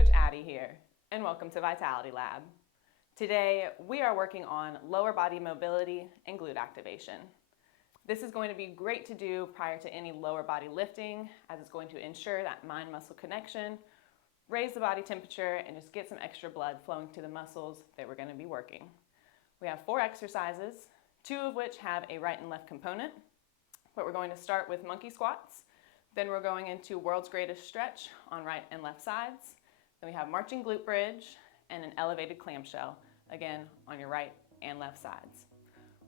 Coach Addie here, and welcome to Vitality Lab. Today, we are working on lower body mobility and glute activation. This is going to be great to do prior to any lower body lifting, as it's going to ensure that mind-muscle connection, raise the body temperature, and just get some extra blood flowing to the muscles that we're going to be working. We have 4 exercises, 2 of which have a right and left component. But we're going to start with monkey squats. Then we're going into world's greatest stretch on right and left sides. Then we have marching glute bridge and an elevated clamshell, again on your right and left sides.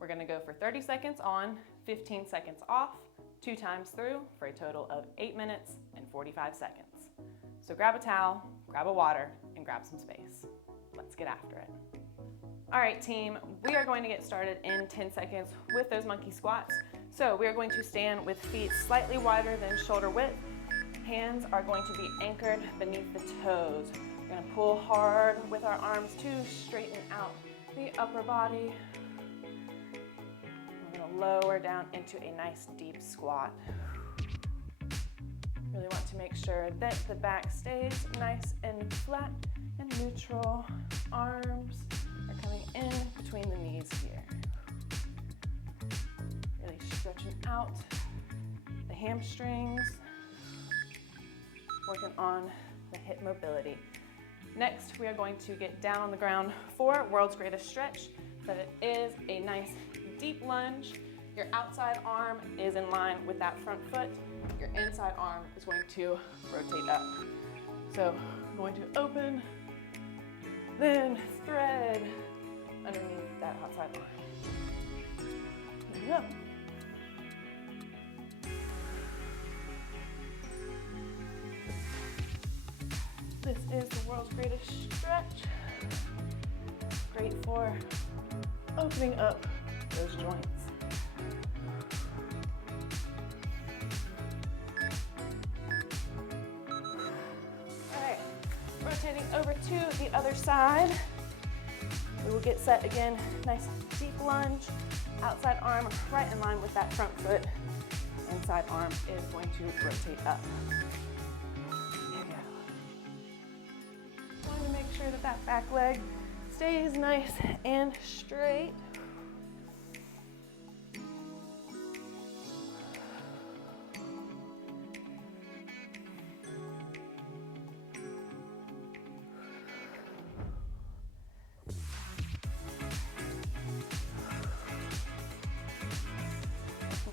We're going to go for 30 seconds on, 15 seconds off, 2 times through for a total of 8 minutes and 45 seconds. So grab a towel, grab a water, and grab some space. Let's get after it. All right, team, we are going to get started in 10 seconds with those monkey squats. So we are going to stand with feet slightly wider than shoulder width. Hands are going to be anchored beneath the toes. We're going to pull hard with our arms to straighten out the upper body. We're going to lower down into a nice deep squat. Really want to make sure that the back stays nice and flat and neutral. Arms are coming in between the knees here. Really stretching out the hamstrings, working on the hip mobility. Next, we are going to get down on the ground for world's greatest stretch. So it is a nice deep lunge. Your outside arm is in line with that front foot. Your inside arm is going to rotate up. So I'm going to open, then thread underneath that outside arm. Here we go. This is the world's greatest stretch. Great for opening up those joints. All right, rotating over to the other side. We will get set again, nice deep lunge. Outside arm right in line with that front foot. Inside arm is going to rotate up. Make sure that that back leg stays nice and straight.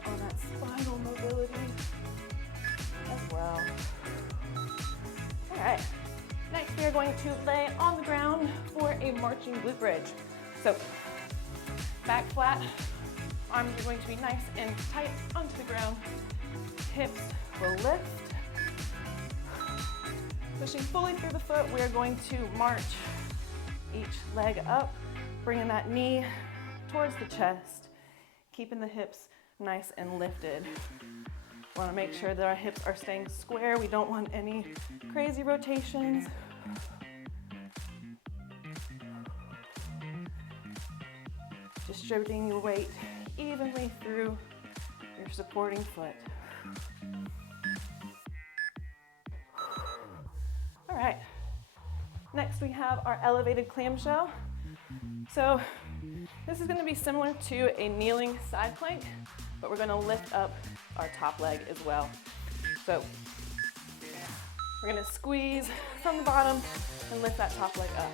On that spinal mobility as well. All right. Next, we are going to lay on the ground for a marching glute bridge. So, back flat, arms are going to be nice and tight onto the ground. Hips will lift. Pushing fully through the foot, we are going to march each leg up, bringing that knee towards the chest, keeping the hips nice and lifted. We want to make sure that our hips are staying square. We don't want any crazy rotations. Distributing your weight evenly through your supporting foot. All right. Next, we have our elevated clamshell. So this is going to be similar to a kneeling side plank, but we're going to lift up our top leg as well. So we're going to squeeze from the bottom and lift that top leg up.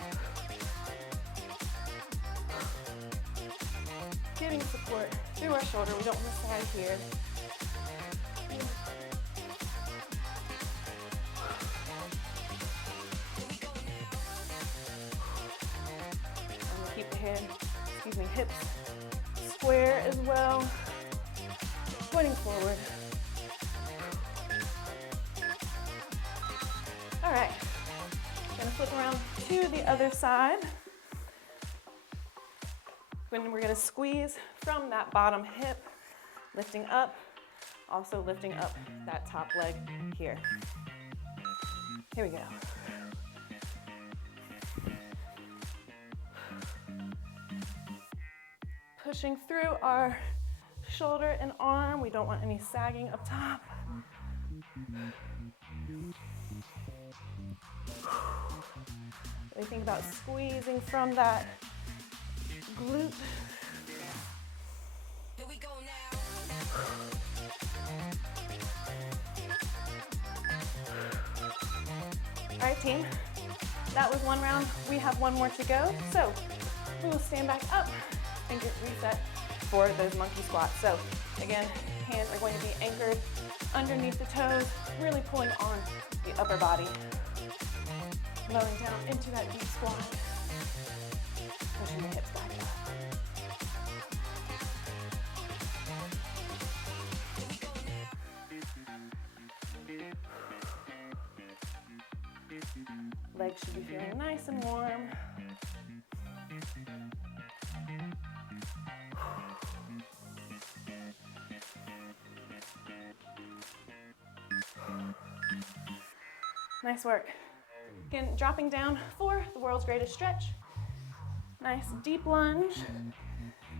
Getting support through our shoulder. We don't want to sag here. I'm going to keep the hips square as well. Pointing forward. All right, gonna flip around to the other side. When we're gonna squeeze from that bottom hip, lifting up, also lifting up that top leg here. Here we go. Pushing through our shoulder and arm. We don't want any sagging up top. Really think about squeezing from that glute. Here we go now. All right, team. That was one round. We have one more to go. So we will stand back up and get reset for those monkey squats. So again, hands are going to be anchored underneath the toes, really pulling on the upper body. Lowering down into that deep squat. Pushing the hips back up. Legs should be feeling nice and warm. Nice work. Again, dropping down for the world's greatest stretch. Nice deep lunge.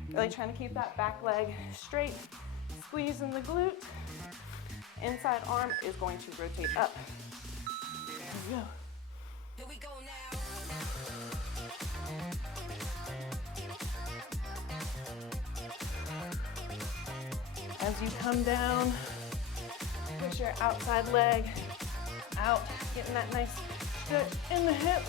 Really trying to keep that back leg straight. Squeeze in the glute. Inside arm is going to rotate up. There we go. Here we go now. As you come down, push your outside leg out, getting that nice stretch in the hip.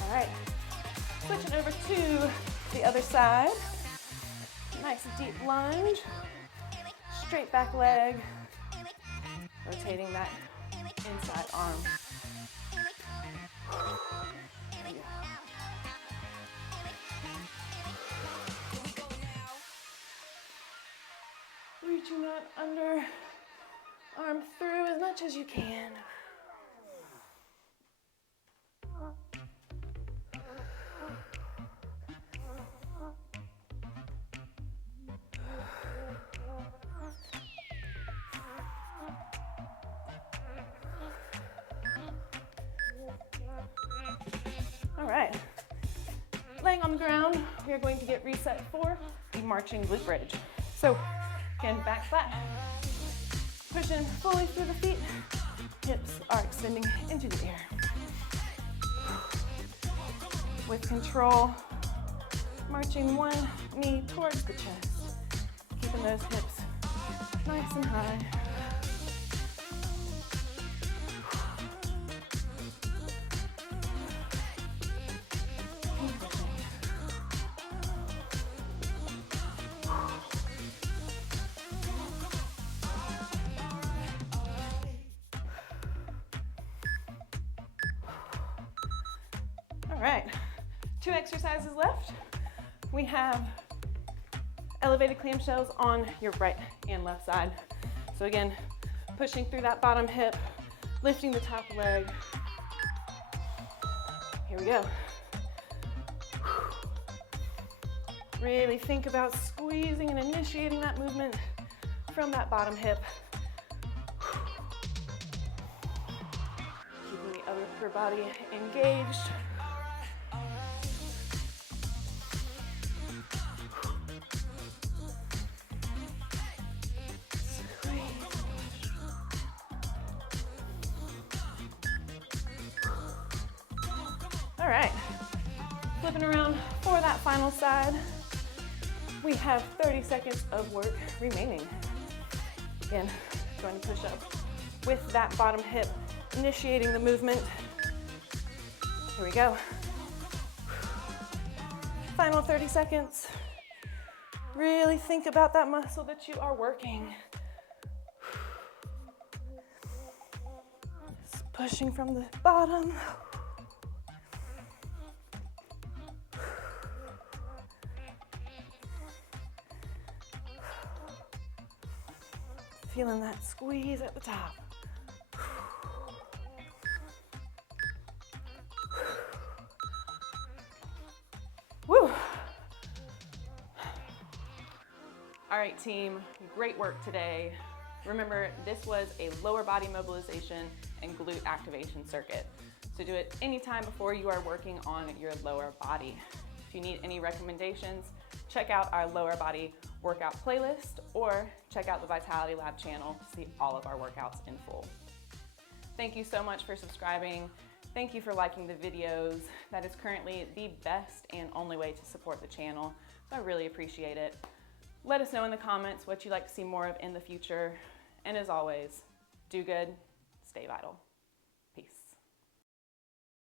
All right, switching over to the other side. Nice deep lunge, straight back leg, rotating that inside arm. Reaching that under arm through as much as you can. All right, laying on the ground, we are going to get reset for the marching glute bridge. So again, back flat, pushing fully through the feet, hips are extending into the air. With control, marching one knee towards the chest, keeping those hips nice and high. All right, 2 exercises left. We have elevated clamshells on your right and left side. So again, pushing through that bottom hip, lifting the top leg. Here we go. Really think about squeezing and initiating that movement from that bottom hip. Keeping the other upper body engaged. All right, flipping around for that final side. We have 30 seconds of work remaining. Again, going to push up with that bottom hip, initiating the movement. Here we go. Final 30 seconds. Really think about that muscle that you are working. Just pushing from the bottom. Feeling that squeeze at the top. Woo! All right, team, great work today. Remember, this was a lower body mobilization and glute activation circuit. So do it anytime before you are working on your lower body. If you need any recommendations, check out our lower body workout playlist or check out the Vitality Lab channel to see all of our workouts in full. Thank you so much for subscribing. Thank you for liking the videos. That is currently the best and only way to support the channel, so I really appreciate it. Let us know in the comments what you'd like to see more of in the future. And as always, do good, stay vital.